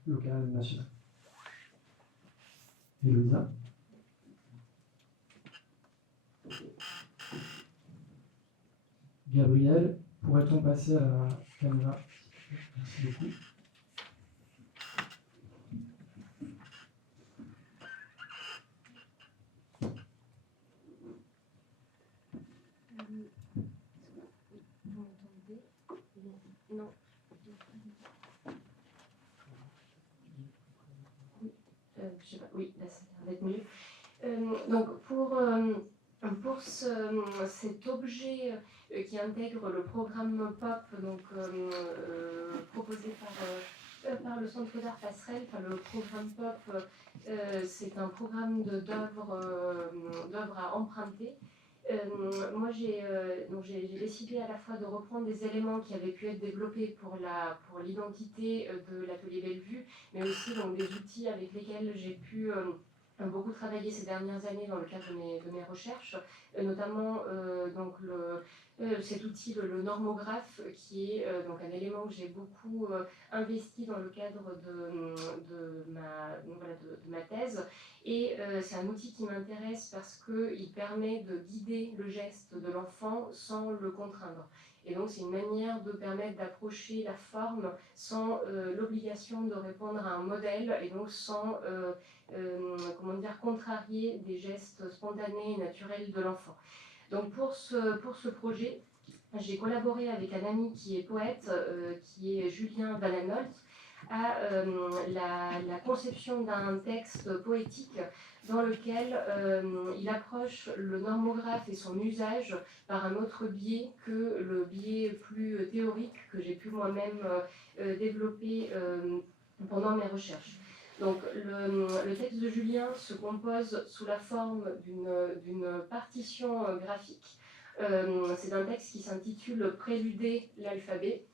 local et national. Héloïsa. Gabriel, pourrait-on passer à la caméra? Merci beaucoup. Vous m'entendez? Non. Oui, je sais pas. Oui, là ça a l'air d'être mieux. Donc pour cet objet qui intègre le programme POP, donc proposé par le Centre d'art Passerelle, le programme POP, c'est un programme d'œuvres à emprunter. Moi, j'ai décidé à la fois de reprendre des éléments qui avaient pu être développés pour l'identité de l'atelier Bellevue, mais aussi donc, des outils avec lesquels j'ai pu beaucoup travaillé ces dernières années dans le cadre de mes recherches, notamment cet outil, le normographe, qui est donc un élément que j'ai beaucoup investi dans le cadre de ma thèse. Et c'est un outil qui m'intéresse parce qu'il permet de guider le geste de l'enfant sans le contraindre. Et donc c'est une manière de permettre d'approcher la forme sans l'obligation de répondre à un modèle et donc sans contrarier des gestes spontanés et naturels de l'enfant. Donc pour ce projet, j'ai collaboré avec un ami qui est poète, qui est Julien Vananolt, à la conception d'un texte poétique dans lequel il approche le normographe et son usage par un autre biais que le biais plus théorique que j'ai pu moi-même développer pendant mes recherches. Donc le texte de Julien se compose sous la forme d'une partition graphique. C'est un texte qui s'intitule « Préluder l'alphabet ».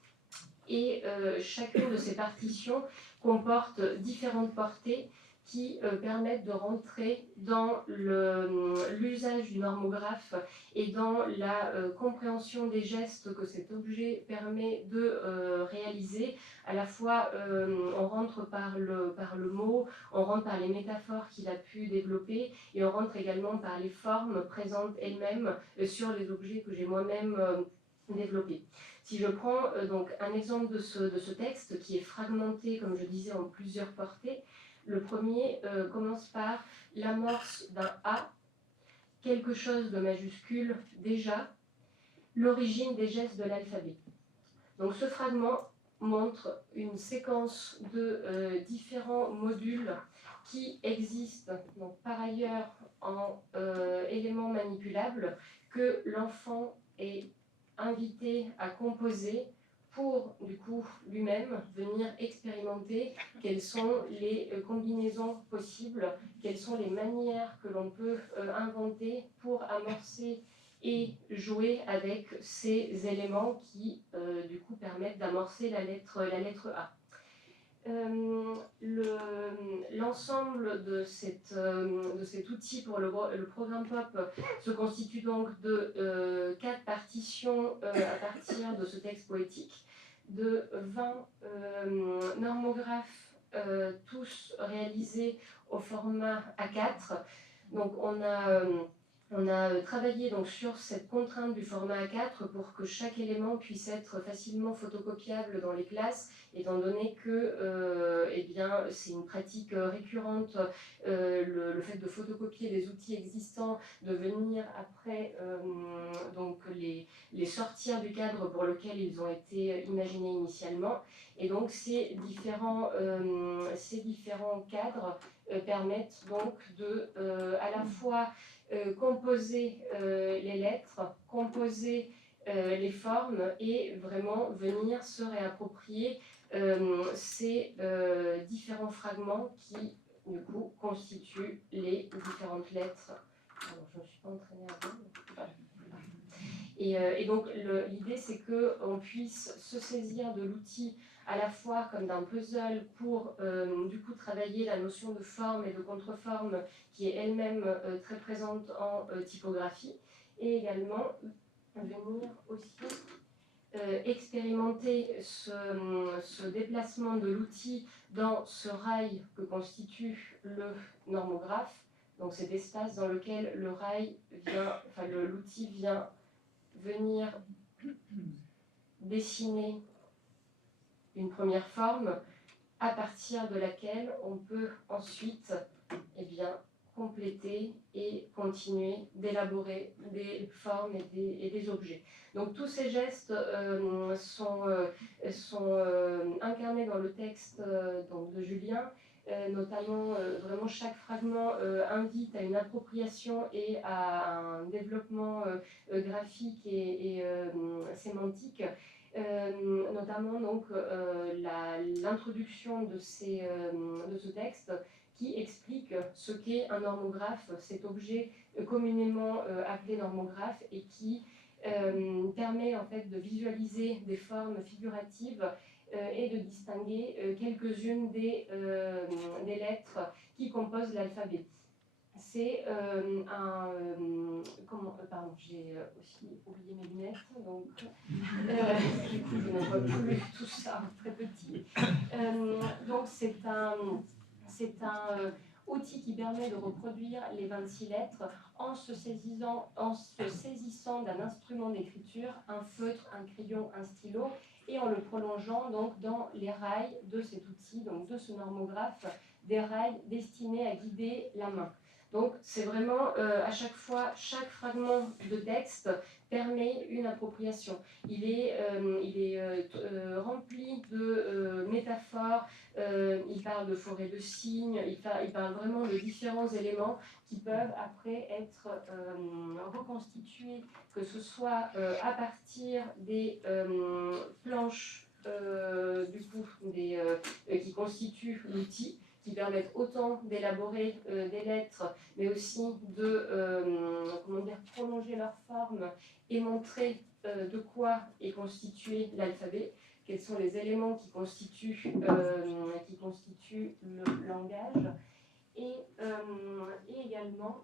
Et chacune de ces partitions comporte différentes portées qui permettent de rentrer dans l'usage du normographe et dans la compréhension des gestes que cet objet permet de réaliser. À la fois, on rentre par le mot, on rentre par les métaphores qu'il a pu développer et on rentre également par les formes présentes elles-mêmes sur les objets que j'ai moi-même développés. Si je prends donc un exemple de ce texte qui est fragmenté, comme je disais, en plusieurs portées, le premier commence par l'amorce d'un A, quelque chose de majuscule déjà, l'origine des gestes de l'alphabet. Donc ce fragment montre une séquence de différents modules qui existent donc, par ailleurs en éléments manipulables que l'enfant est invité à composer pour du coup lui-même venir expérimenter quelles sont les combinaisons possibles, quelles sont les manières que l'on peut inventer pour amorcer et jouer avec ces éléments qui du coup permettent d'amorcer la lettre A. L'ensemble de cet outil pour le programme POP se constitue donc de 4 partitions à partir de ce texte poétique, de 20 normographes, tous réalisés au format A4. Donc on a travaillé donc sur cette contrainte du format A4 pour que chaque élément puisse être facilement photocopiable dans les classes, étant donné que eh bien, c'est une pratique récurrente, le fait de photocopier les outils existants, de venir après donc les sortir du cadre pour lequel ils ont été imaginés initialement. Et donc ces différents cadres permettent donc de à la fois composer les lettres, composer les formes et vraiment venir se réapproprier ces différents fragments qui, du coup, constituent les différentes lettres. Alors, je ne me suis pas entraînée avant. Voilà. Et donc, l'idée, c'est qu'on puisse se saisir de l'outil à la fois comme d'un puzzle pour du coup travailler la notion de forme et de contreforme qui est elle-même très présente en typographie, et également venir aussi expérimenter ce déplacement de l'outil dans ce rail que constitue le normographe, donc cet espace dans lequel le rail vient, enfin l'outil vient venir dessiner une première forme à partir de laquelle on peut ensuite eh bien, compléter et continuer d'élaborer des formes et des objets. Donc tous ces gestes sont incarnés dans le texte donc, de Julien, notamment vraiment chaque fragment invite à une appropriation et à un développement graphique et sémantique. Notamment donc l'introduction de ce texte qui explique ce qu'est un normographe, cet objet communément appelé normographe et qui permet en fait de visualiser des formes figuratives et de distinguer quelques-unes des lettres qui composent l'alphabet. C'est pardon, j'ai aussi oublié mes lunettes, donc du coup je ne vois plus tout ça très petit. Donc c'est un outil qui permet de reproduire les 26 lettres en se saisissant d'un instrument d'écriture, un feutre, un crayon, un stylo, et en le prolongeant donc dans les rails de cet outil, donc de ce normographe, des rails destinés à guider la main. Donc c'est vraiment à chaque fois, chaque fragment de texte permet une appropriation. Il est rempli de métaphores, il parle de forêt de cygnes, il parle vraiment de différents éléments qui peuvent après être reconstitués, que ce soit à partir des planches du coup, qui constituent l'outil, qui permettent autant d'élaborer des lettres, mais aussi de prolonger leur forme et montrer de quoi est constitué l'alphabet, quels sont les éléments qui constituent le langage. Et également,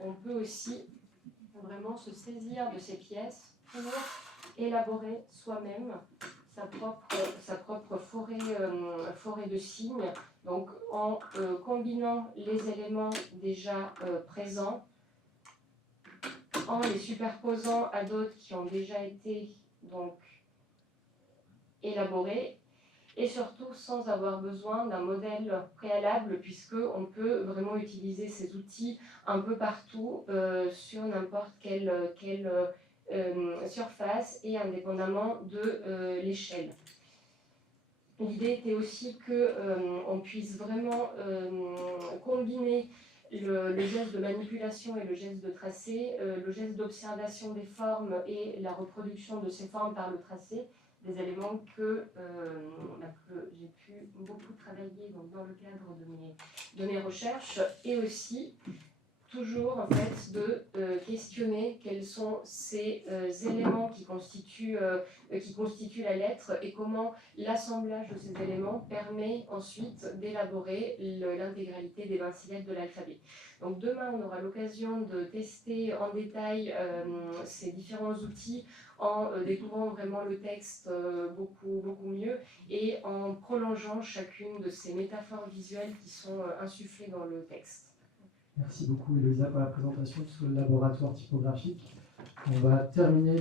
on peut aussi vraiment se saisir de ces pièces pour élaborer soi-même sa propre forêt de cygnes, donc en combinant les éléments déjà présents, en les superposant à d'autres qui ont déjà été donc élaborés, et surtout sans avoir besoin d'un modèle préalable, puisqu'on peut vraiment utiliser ces outils un peu partout sur n'importe quel surface et indépendamment de l'échelle. L'idée était aussi qu'on puisse vraiment combiner le geste de manipulation et le geste de tracé, le geste d'observation des formes et la reproduction de ces formes par le tracé, des éléments que j'ai pu beaucoup travailler donc, dans le cadre de mes recherches, et aussi toujours en fait de questionner quels sont ces éléments qui constituent la lettre et comment l'assemblage de ces éléments permet ensuite d'élaborer l'intégralité des 20 lettres de l'alphabet. Donc demain, on aura l'occasion de tester en détail ces différents outils en découvrant vraiment le texte beaucoup mieux et en prolongeant chacune de ces métaphores visuelles qui sont insufflées dans le texte. Merci beaucoup, Eloïsa, pour la présentation de ce laboratoire typographique. On va terminer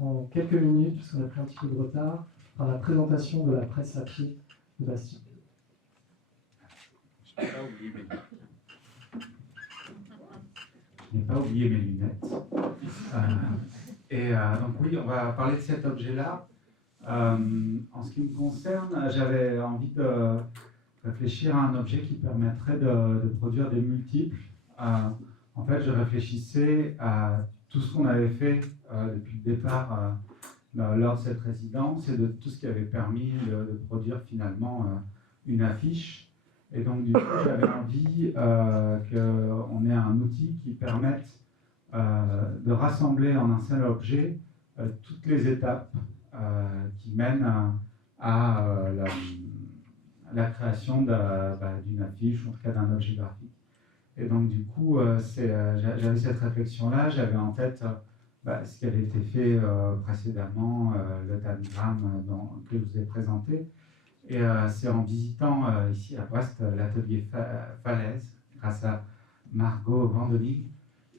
en quelques minutes, parce qu'on a pris un petit peu de retard, par la présentation de la presse à pied de Bastille. Je n'ai pas oublié mes lunettes. Donc oui, on va parler de cet objet-là. En ce qui me concerne, j'avais envie de réfléchir à un objet qui permettrait de produire des multiples. En fait, je réfléchissais à tout ce qu'on avait fait depuis le départ lors de cette résidence et de tout ce qui avait permis de produire finalement une affiche. Et donc, du coup, j'avais envie qu'on ait un outil qui permette de rassembler en un seul objet toutes les étapes qui mènent à la création d'une affiche, ou en tout cas d'un objet graphique. Et donc, du coup, j'avais cette réflexion-là, j'avais en tête ce qui avait été fait précédemment, le tangram que je vous ai présenté. Et c'est en visitant ici à Brest l'atelier Falaise, grâce à Margot Vandely,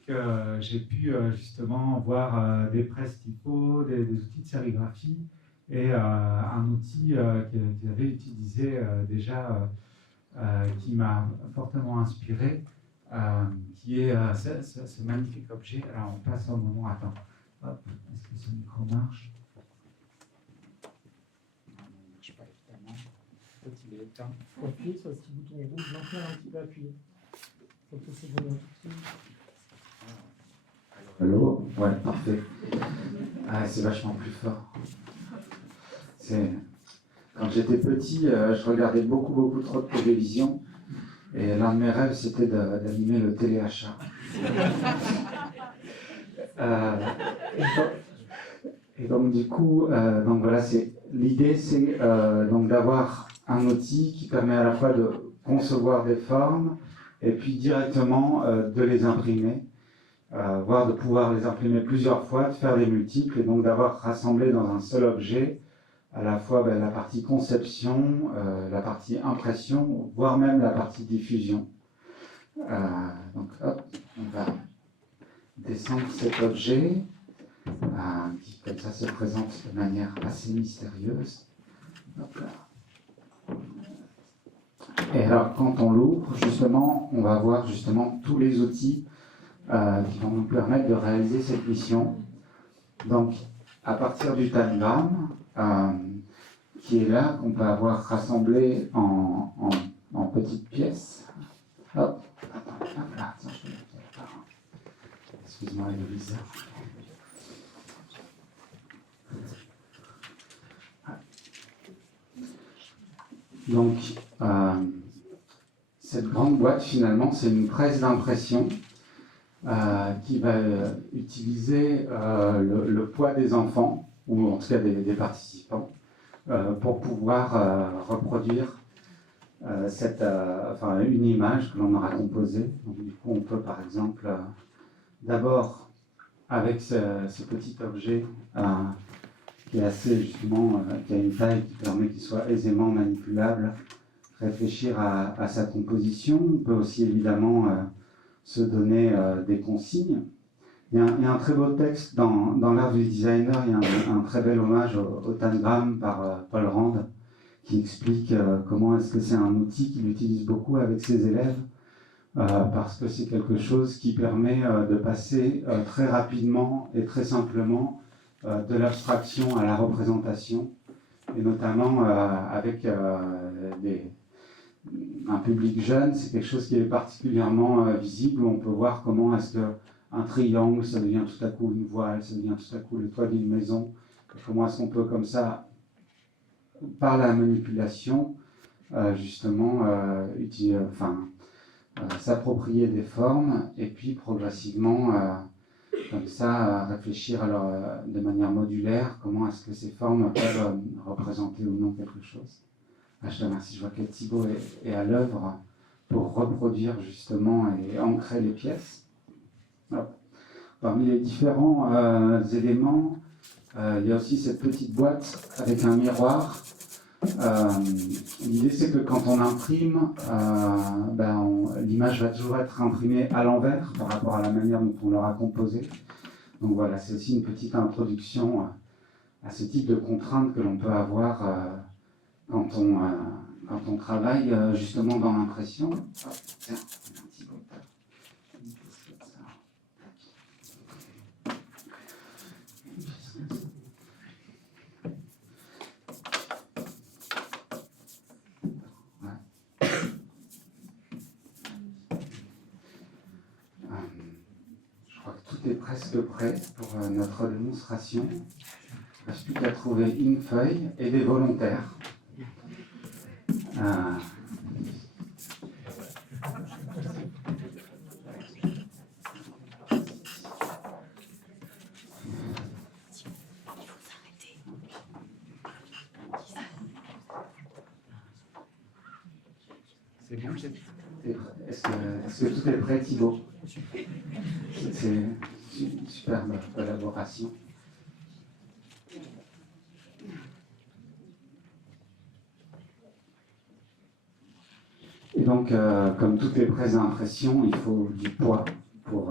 que j'ai pu justement voir des presses typo, des outils de sérigraphie et un outil qu'ils avaient utilisé déjà, qui m'a fortement inspiré, qui est ce magnifique objet. Alors on passe au moment, attends, hop, est-ce que ce micro marche? Non, il ne marche pas évidemment. Peut-il est éteint? Il faut appuyer sur le petit bouton rouge, maintenant un petit peu appuyé. Il faut que ça se voit tout de suite. Allô? Ouais, parfait. Ah, c'est vachement plus fort. Quand j'étais petit, je regardais beaucoup trop de télévision. Et l'un de mes rêves, c'était d'animer le téléachat. Et donc, du coup, donc voilà, l'idée, c'est donc d'avoir un outil qui permet à la fois de concevoir des formes et puis directement de les imprimer, voire de pouvoir les imprimer plusieurs fois, de faire des multiples, et donc d'avoir rassemblé dans un seul objet à la fois la partie conception, la partie impression, voire même la partie diffusion. Donc hop, on va descendre cet objet, qui comme ça se présente de manière assez mystérieuse. Hop là. Et alors quand on l'ouvre, justement, on va voir justement tous les outils qui vont nous permettre de réaliser cette mission. Donc à partir du tangram, qui est là, qu'on peut avoir rassemblé en petites pièces. Hop, attends, hop là, tiens, je vais mettre là. Excuse-moi, Eloïsa. Donc, cette grande boîte, finalement, c'est une presse d'impression qui va utiliser le poids des enfants, ou en tout cas des participants, pour pouvoir reproduire une image que l'on aura composée. Donc, du coup, on peut par exemple, d'abord, avec ce petit objet qui est assez justement, qui a une taille qui permet qu'il soit aisément manipulable, réfléchir à sa composition. On peut aussi évidemment se donner des consignes. Il y a un très beau texte dans l'art du designer, il y a un très bel hommage au tangram par Paul Rand, qui explique comment est-ce que c'est un outil qu'il utilise beaucoup avec ses élèves parce que c'est quelque chose qui permet de passer très rapidement et très simplement de l'abstraction à la représentation, et notamment avec un public jeune, c'est quelque chose qui est particulièrement visible, où on peut voir comment est-ce qu'un triangle, ça devient tout à coup une voile, ça devient tout à coup le toit d'une maison, comment est-ce qu'on peut comme ça, par la manipulation, justement, s'approprier des formes, et puis progressivement, comme ça, réfléchir de manière modulaire, comment est-ce que ces formes peuvent représenter ou non quelque chose. Je te remercie, je vois que Thibaut est à l'œuvre pour reproduire justement et ancrer les pièces. Alors, parmi les différents éléments, il y a aussi cette petite boîte avec un miroir. L'idée c'est que quand on imprime, l'image va toujours être imprimée à l'envers par rapport à la manière dont on l'aura composée. Donc voilà, c'est aussi une petite introduction à ce type de contraintes que l'on peut avoir quand on travaille justement dans l'impression. Tiens, un petit peu. Je crois que tout est presque prêt pour notre démonstration. Il ne reste plus qu'à trouver une feuille et des volontaires. C'est bon, est-ce que tout est prêt, Thibaut? C'est une superbe collaboration. Et donc, comme toutes les prises d'impression, il faut du poids pour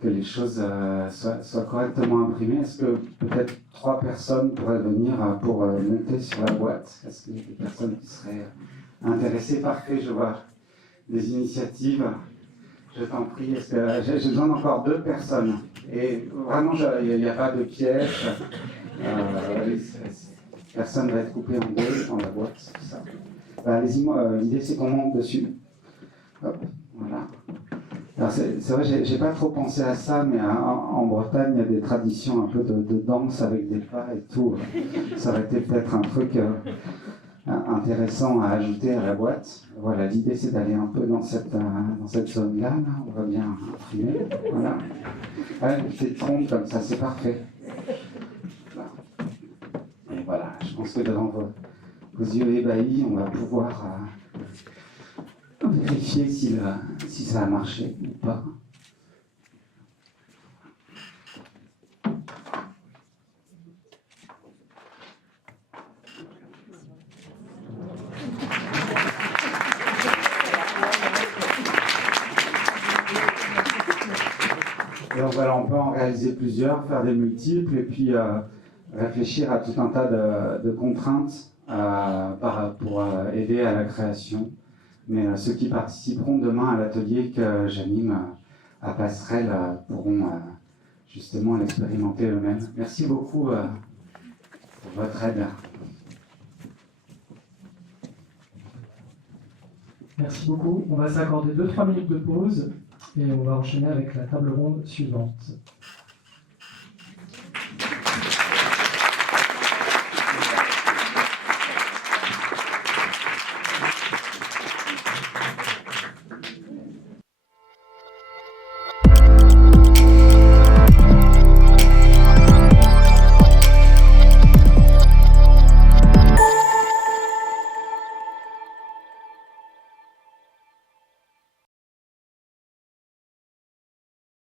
que les choses soient correctement imprimées. Est-ce que peut-être 3 personnes pourraient venir pour monter sur la boîte? Est-ce qu'il y a des personnes qui seraient intéressées? Parfait, je vois des initiatives. Je t'en prie, est-ce que j'ai besoin d'encore 2 personnes? Et vraiment, il n'y a pas de piège. Personne ne va être coupé en 2 dans la boîte. Tout ça. Allez-y, l'idée c'est qu'on monte dessus. Hop, voilà. Alors c'est vrai, j'ai pas trop pensé à ça, mais en Bretagne, il y a des traditions un peu de danse avec des pas et tout. Ça aurait été peut-être un truc intéressant à ajouter à la boîte. Voilà, l'idée c'est d'aller un peu dans cette zone-là. Là. On va bien imprimer. Voilà. Une petite trompe comme ça, c'est parfait. Voilà. Et voilà, je pense que devant vos yeux ébahis, on va pouvoir vérifier si ça a marché ou pas. Et donc voilà, on peut en réaliser plusieurs, faire des multiples et puis réfléchir à tout un tas de contraintes pour aider à la création. Mais ceux qui participeront demain à l'atelier que j'anime à Passerelle pourront justement l'expérimenter eux-mêmes. Merci beaucoup pour votre aide. Merci beaucoup. On va s'accorder 2-3 minutes de pause et on va enchaîner avec la table ronde suivante.